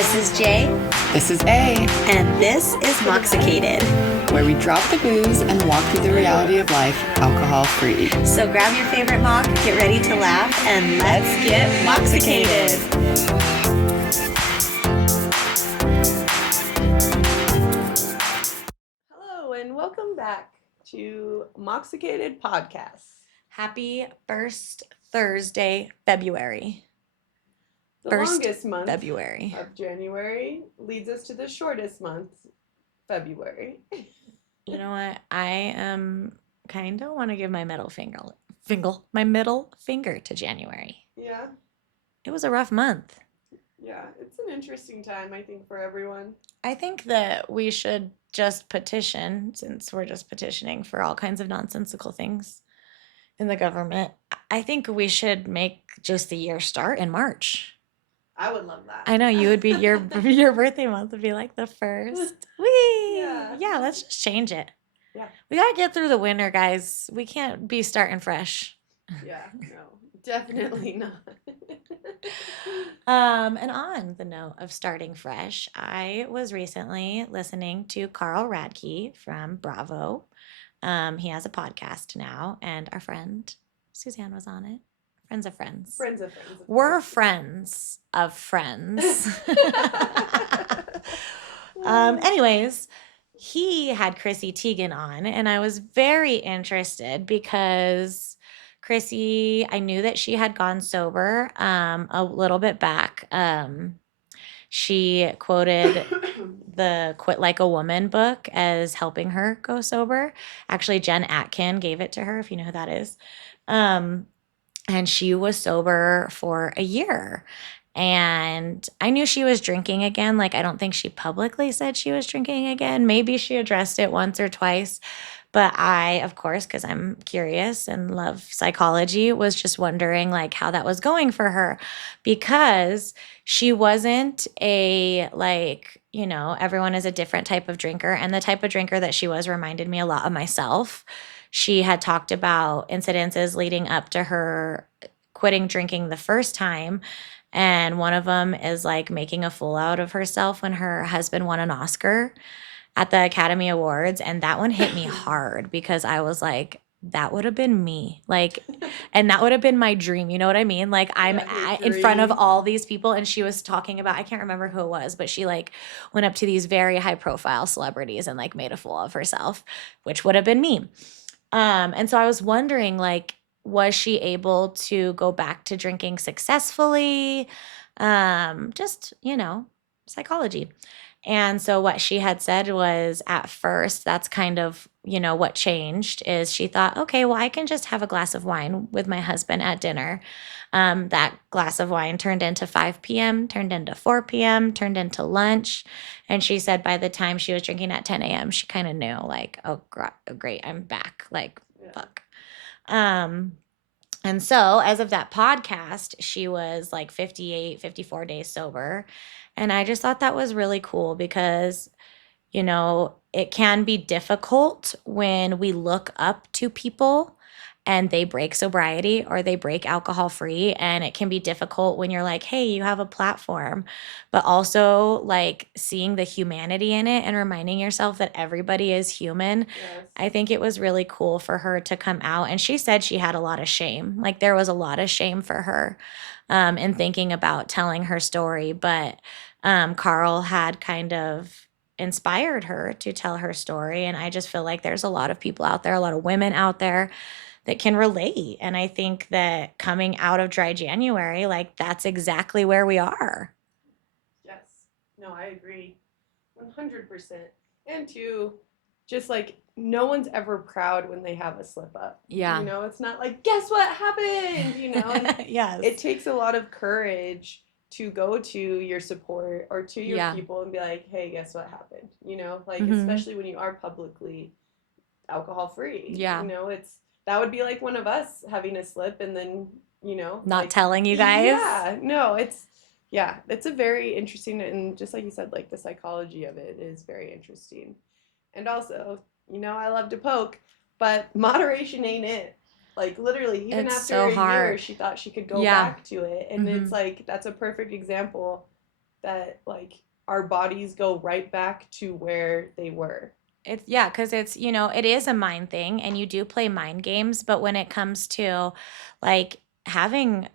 This is Jay. This is A. And this is Moxicated, where we drop the booze and walk through the reality of life alcohol-free. So grab your favorite mock, get ready to laugh, and let's get Moxicated. Hello, and welcome back to Moxicated Podcast. Happy first Thursday, February. The longest month February of January leads us to the shortest month, February. You know what? I kind of want to give my middle finger to January. Yeah. It was a rough month. Yeah, it's an interesting time, I think, for everyone. I think that we should just petition, since we're just petitioning for all kinds of nonsensical things in the government. I think we should make just the year start in March. I would love that. I know, you would be, your birthday month would be like the first. Whee! Yeah, let's just change it. Yeah. We got to get through the winter, guys. We can't be starting fresh. Yeah, no, definitely not. And on the note of starting fresh, I was recently listening to Carl Radke from Bravo. He has a podcast now, and our friend Suzanne was on it. Friends of friends. Friends of friends. We're friends of friends. Anyways, he had Chrissy Teigen on, and I was very interested because Chrissy, I knew that she had gone sober a little bit back. She quoted the Quit Like a Woman book as helping her go sober. Actually, Jen Atkin gave it to her, if you know who that is. And she was sober for a year. And I knew she was drinking again. Like, I don't think she publicly said she was drinking again. Maybe she addressed it once or twice. But I, of course, because I'm curious and love psychology, was just wondering like how that was going for her, because she wasn't everyone is a different type of drinker. And the type of drinker that she was reminded me a lot of myself. She had talked about incidences leading up to her quitting drinking the first time. And one of them is like making a fool out of herself when her husband won an Oscar at the Academy Awards. And that one hit me hard because I was like, that would have been me. Like, and that would have been my dream. You know what I mean? Like in front of all ththese people, and she was talking about, I can't remember who it was, but she like went up to these very high profile celebrities and like made a fool of herself, which would have been me. And so I was wondering, like, was she able to go back to drinking successfully? Just, psychology. And so what she had said was, at first, that's kind of, what changed is she thought, okay, well, I can just have a glass of wine with my husband at dinner. That glass of wine turned into 5 p.m., turned into 4 p.m., turned into lunch. And she said by the time she was drinking at 10 a.m., she kind of knew, like, oh, great, I'm back. Like, fuck. And so as of that podcast, she was like 58, 54 days sober. And I just thought that was really cool because, it can be difficult when we look up to people and they break sobriety or they break alcohol free. And it can be difficult when you're like, hey, you have a platform, but also like seeing the humanity in it and reminding yourself that everybody is human. Yes. I think it was really cool for her to come out. And she said she had a lot of shame. Like there was a lot of shame for her in thinking about telling her story. But Carl had kind of inspired her to tell her story. And I just feel like there's a lot of people out there, a lot of women out there that can relate. And I think that coming out of dry January, like that's exactly where we are. Yes. No, I agree. 100%. And two, just like no one's ever proud when they have a slip up. Yeah. It's not like, guess what happened? Yes. It takes a lot of courage to go to your support or to your people and be like, hey, guess what happened? Especially when you are publicly alcohol free. Yeah. That would be like one of us having a slip and then, not telling you guys. Yeah. No, it's a very interesting, and just like you said, like the psychology of it is very interesting. And also, I love to poke, but moderation ain't it. Like, literally, even it's after so a year, hard. she thought she could go back to it. And it's like, that's a perfect example that like our bodies go right back to where they were. It's yeah, because it's, it is a mind thing and you do play mind games, but when it comes to like having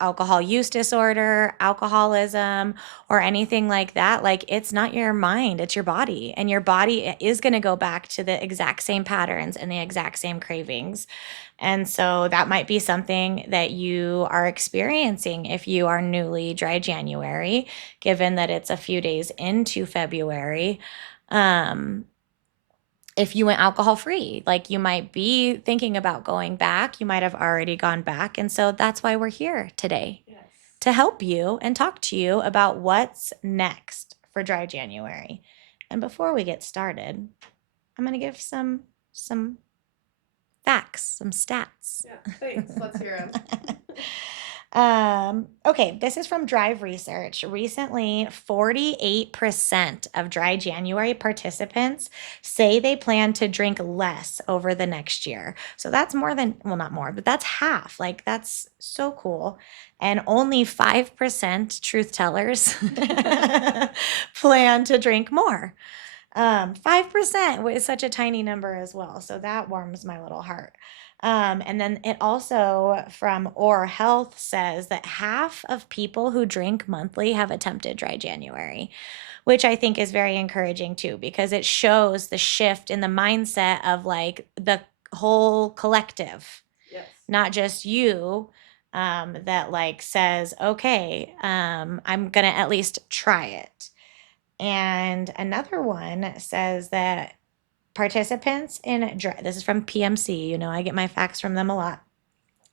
alcohol use disorder, alcoholism, or anything like that, like it's not your mind, it's your body. And your body is going to go back to the exact same patterns and the exact same cravings. And so that might be something that you are experiencing if you are newly dry January, given that it's a few days into February. Um, if you went alcohol free, like you might be thinking about going back, you might have already gone back. And so that's why we're here today Yes. to help you and talk to you about what's next for dry January. And before we get started, I'm going to give some facts, some stats. Yeah, thanks. Let's hear them. Okay, this is from Drive Research. Recently, 48% of dry January participants say they plan to drink less over the next year. So that's more than, well, not more, but that's half. Like, that's so cool. And only 5% truth tellers plan to drink more. 5% is such a tiny number as well. So that warms my little heart. And then it also from Or Health says that half of people who drink monthly have attempted dry January, which I think is very encouraging too, because it shows the shift in the mindset of like the whole collective, Yes. not just you, that like says, okay, I'm going to at least try it. And another one says that participants in dry, this is from PMC, I get my facts from them a lot.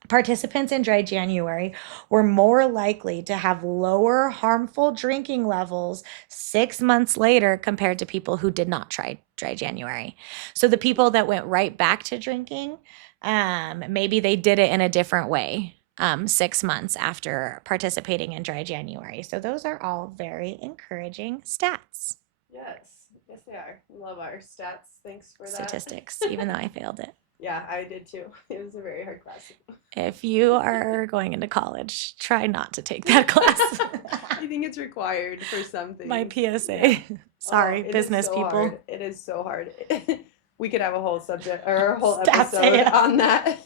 Participants in dry January were more likely to have lower harmful drinking levels 6 months later compared to people who did not try dry January. So the people that went right back to drinking, maybe they did it in a different way 6 months after participating in dry January. So those are all very encouraging stats. Yes, yes, they are. Love our stats. Thanks for that. Statistics, even though I failed it. Yeah, I did too. It was a very hard class. If you are going into college, try not to take that class. I think it's required for something. My PSA. Yeah. Sorry, It is business so people. hard. It is so hard. We could have a whole subject or a whole Stats episode AF. on that.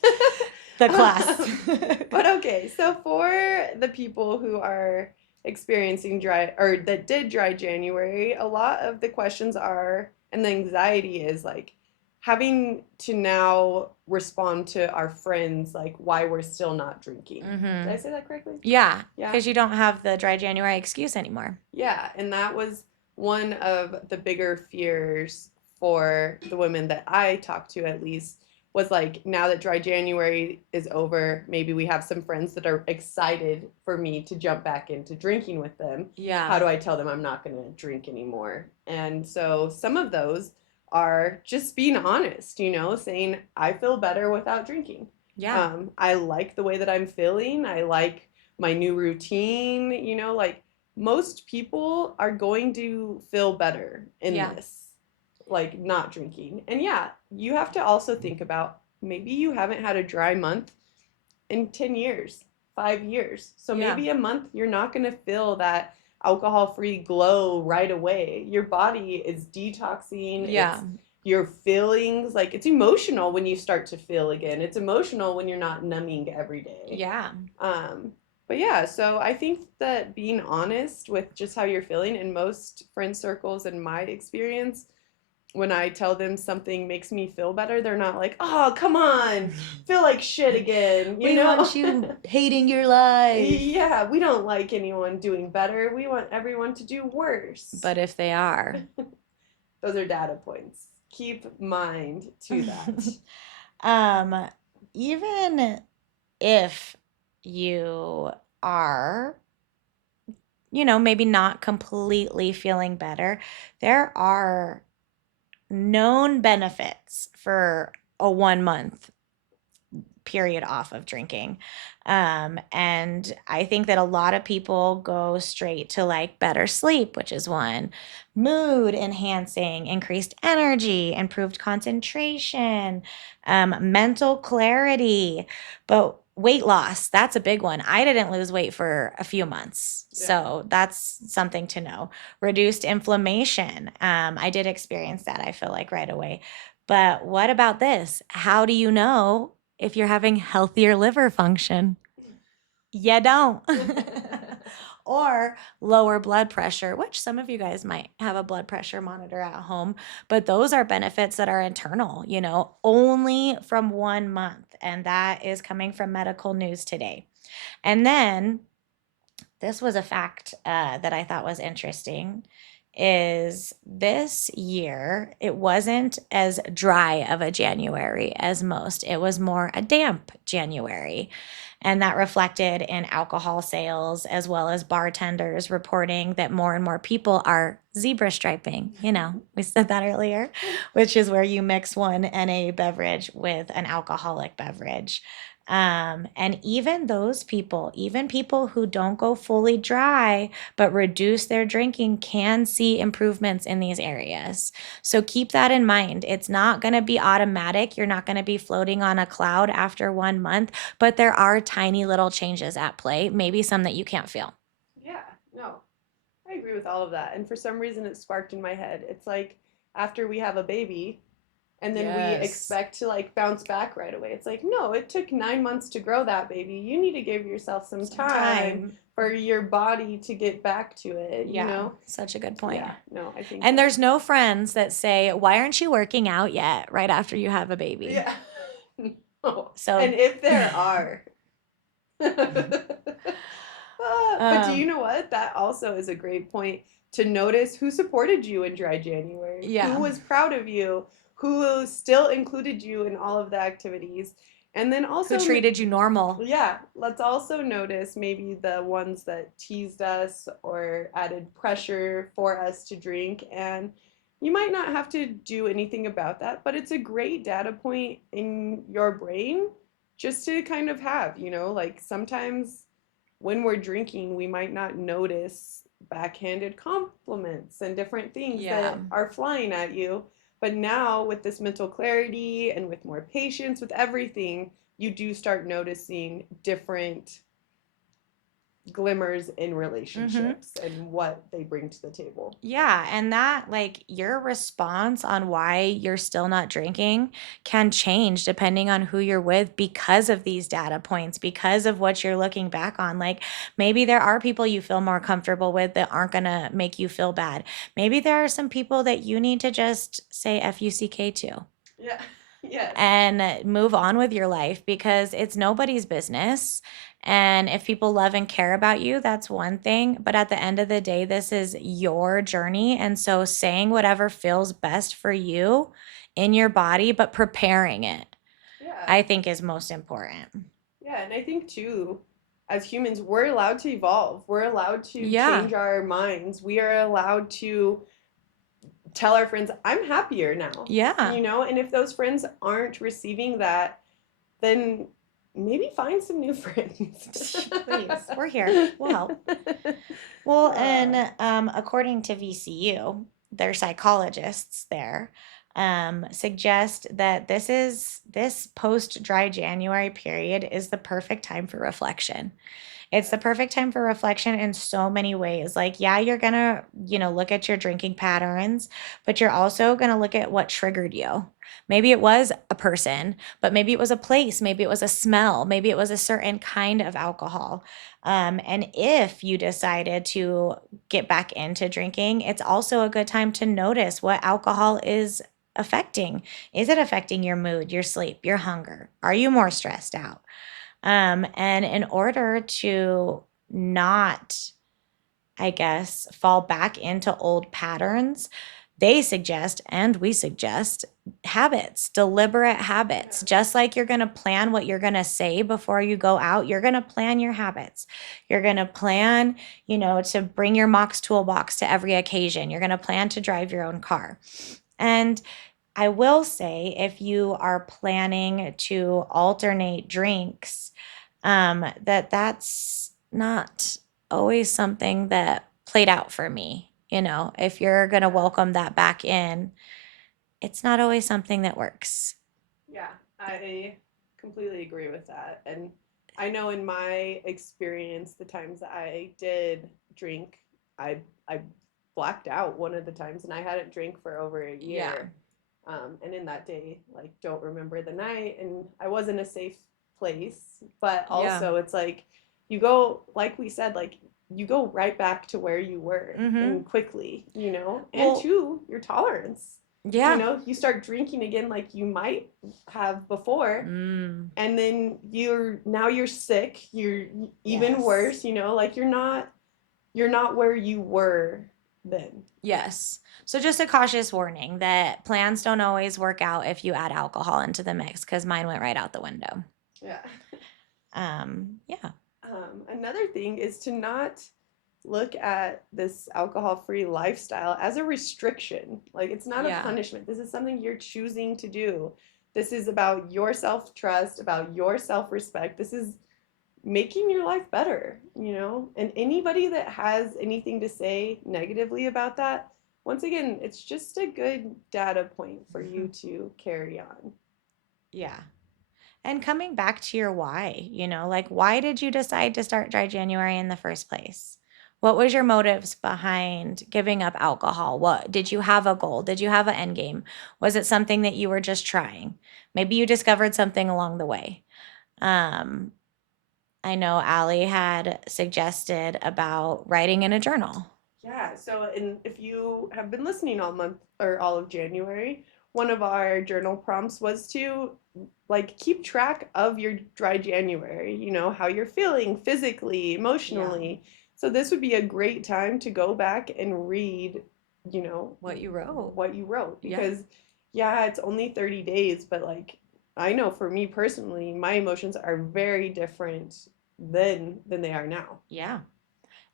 The class. But okay, so for the people who are experiencing dry or that did dry January, a lot of the questions are, and the anxiety is like having to now respond to our friends like why we're still not drinking. Did I say that correctly? Yeah, Yeah. because you don't have the dry January excuse anymore. Yeah, and that was one of the bigger fears for the women that I talked to, at least, was like, now that dry January is over, maybe we have some friends that are excited for me to jump back into drinking with them. Yeah. How do I tell them I'm not going to drink anymore? And so some of those are just being honest, saying, I feel better without drinking. Yeah. I like the way that I'm feeling. I like my new routine, like most people are going to feel better in this, like not drinking. And yeah, you have to also think about maybe you haven't had a dry month in 10 years, 5 years. So maybe a month you're not going to feel that alcohol-free glow right away. Your body is detoxing. Yeah. Your feelings, like it's emotional when you start to feel again. It's emotional when you're not numbing every day. Yeah. But yeah, so I think that being honest with just how you're feeling in most friend circles, in my experience, when I tell them something makes me feel better, they're not like, oh, come on, feel like shit again. We want you hating your life. Yeah, we don't like anyone doing better. We want everyone to do worse. But if they are. Those are data points. Keep mind to that. Even if you are, maybe not completely feeling better, there are known benefits for a 1 month period off of drinking. And I think that a lot of people go straight to like better sleep, which is one, mood enhancing, increased energy, improved concentration, mental clarity. But weight loss, that's a big one. I didn't lose weight for a few months. So that's something to know. Reduced inflammation. I did experience that, I feel like, right away. But what about this? How do you know if you're having healthier liver function? You don't. Or lower blood pressure, which some of you guys might have a blood pressure monitor at home, but those are benefits that are internal, only from 1 month. And that is coming from Medical News Today. And then this was a fact that I thought was interesting is this year it wasn't as dry of a January as most. It was more a damp January. And that reflected in alcohol sales as well as bartenders reporting that more and more people are zebra striping. We said that earlier, which is where you mix one NA beverage with an alcoholic beverage. And even those people, even people who don't go fully dry but reduce their drinking, can see improvements in these areas. So keep that in mind. It's not going to be automatic. You're not going to be floating on a cloud after 1 month, but there are tiny little changes at play, maybe some that you can't feel. Yeah, no, I agree with all of that. And for some reason, it sparked in my head. It's like after we have a baby, and then we expect to like bounce back right away. It's like, no, it took 9 months to grow that baby. You need to give yourself some time for your body to get back to it. Such a good point. Yeah, no, I think. And there's no friends that say, why aren't you working out yet right after you have a baby? Yeah. No. So, and if there are. But do you know what? That also is a great point to notice who supported you in dry January. Yeah. Who was proud of you, who still included you in all of the activities. And then also who treated you normal. Yeah, let's also notice maybe the ones that teased us or added pressure for us to drink. And you might not have to do anything about that, but it's a great data point in your brain just to kind of have, like sometimes when we're drinking, we might not notice backhanded compliments and different things that are flying at you. But now with this mental clarity and with more patience with everything, you do start noticing different glimmers in relationships and what they bring to the table. Yeah, and that like your response on why you're still not drinking can change depending on who you're with because of these data points, because of what you're looking back on. Like maybe there are people you feel more comfortable with that aren't going to make you feel bad. Maybe there are some people that you need to just say FUCK to. Yeah. Yes. And move on with your life because it's nobody's business. And if people love and care about you, that's one thing. But at the end of the day, this is your journey. And so saying whatever feels best for you in your body, but preparing it, I think is most important. Yeah. And I think too, as humans, we're allowed to evolve. We're allowed to change our minds. We are allowed to tell our friends, I'm happier now. Yeah. And if those friends aren't receiving that, then maybe find some new friends. Please, we're here. We'll help. Well, and according to VCU, their psychologists there suggest that this post dry January period is the perfect time for reflection. It's the perfect time for reflection in so many ways. Like, yeah, you're going to, look at your drinking patterns, but you're also going to look at what triggered you. Maybe it was a person, but maybe it was a place. Maybe it was a smell. Maybe it was a certain kind of alcohol. And if you decided to get back into drinking, it's also a good time to notice what alcohol is affecting. Is it affecting your mood, your sleep, your hunger? Are you more stressed out? And in order to not, I guess, fall back into old patterns, they suggest, and we suggest, habits, deliberate habits. Just like you're going to plan what you're going to say before you go out, you're going to plan your habits. You're going to plan, to bring your Mox toolbox to every occasion. You're going to plan to drive your own car. And I will say, if you are planning to alternate drinks, that's not always something that played out for me. If you're going to welcome that back in, it's not always something that works. Yeah, I completely agree with that. And I know in my experience, the times that I did drink, I blacked out one of the times, and I hadn't drank for over a Yeah. year. And in that day, like, don't remember the night, and I was in a safe place, but Yeah. also it's like you go, like we said, like you go right back to where you were Mm-hmm. and quickly, and Well, two, your tolerance. yeah. You start drinking again like you might have before, Mm, and then you're sick, you're even yes. worse, like you're not where you were then. Yes. So just a cautious warning that plans don't always work out if you add alcohol into the mix, because mine went right out the window. Yeah. Yeah. Another thing is to not look at this alcohol-free lifestyle as a restriction. Like, it's not a Yeah. punishment. This is something you're choosing to do. This is about your self-trust, about your self-respect. This is making your life better. And anybody that has anything to say negatively about that, once again, it's just a good data point for you to carry on. Yeah. And coming back to your why, like why did you decide to start Dry January in the first place? What was your motives behind giving up alcohol? What did you have a goal? Did you have an end game? Was it something that you were just trying? Maybe you discovered something along the way. Um, I know Allie had suggested about writing in a journal. Yeah, so and if you have been listening all month or all of January, one of our journal prompts was to like keep track of your dry January, how you're feeling physically, Yeah. emotionally. So this would be a great time to go back and read, What you wrote. what you wrote, Yeah. because yeah, it's only 30 days, but like I know for me personally, my emotions are very different than they are now. Yeah.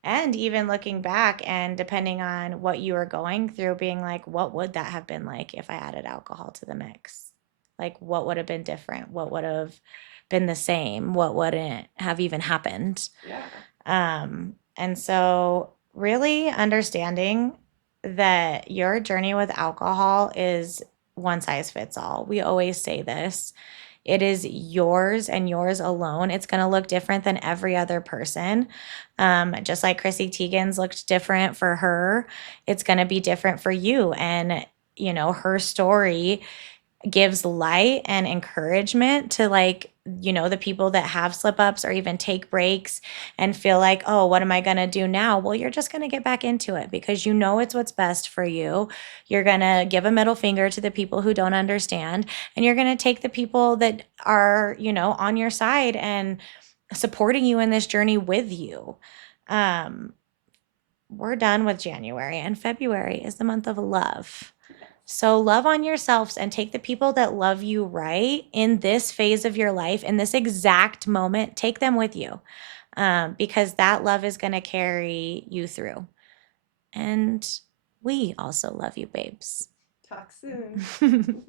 And even looking back and depending on what you were going through, being like, what would that have been like if I added alcohol to the mix? Like, what would have been different? What would have been the same? What wouldn't have even happened? Yeah. And so, really understanding that your journey with alcohol is one size fits all. We always say this. It is yours and yours alone. It's going to look different than every other person. Just like Chrissy Teigen's looked different for her, it's going to be different for you. And, her story gives light and encouragement to the people that have slip ups or even take breaks and feel like, oh, what am I going to do now? Well, you're just going to get back into it because it's what's best for you. You're going to give a middle finger to the people who don't understand, and you're going to take the people that are, on your side and supporting you in this journey with you. Um, we're done with January, and February is the month of love. So love on yourselves and take the people that love you right in this phase of your life, in this exact moment, take them with you, because that love is going to carry you through. And we also love you, babes. Talk soon.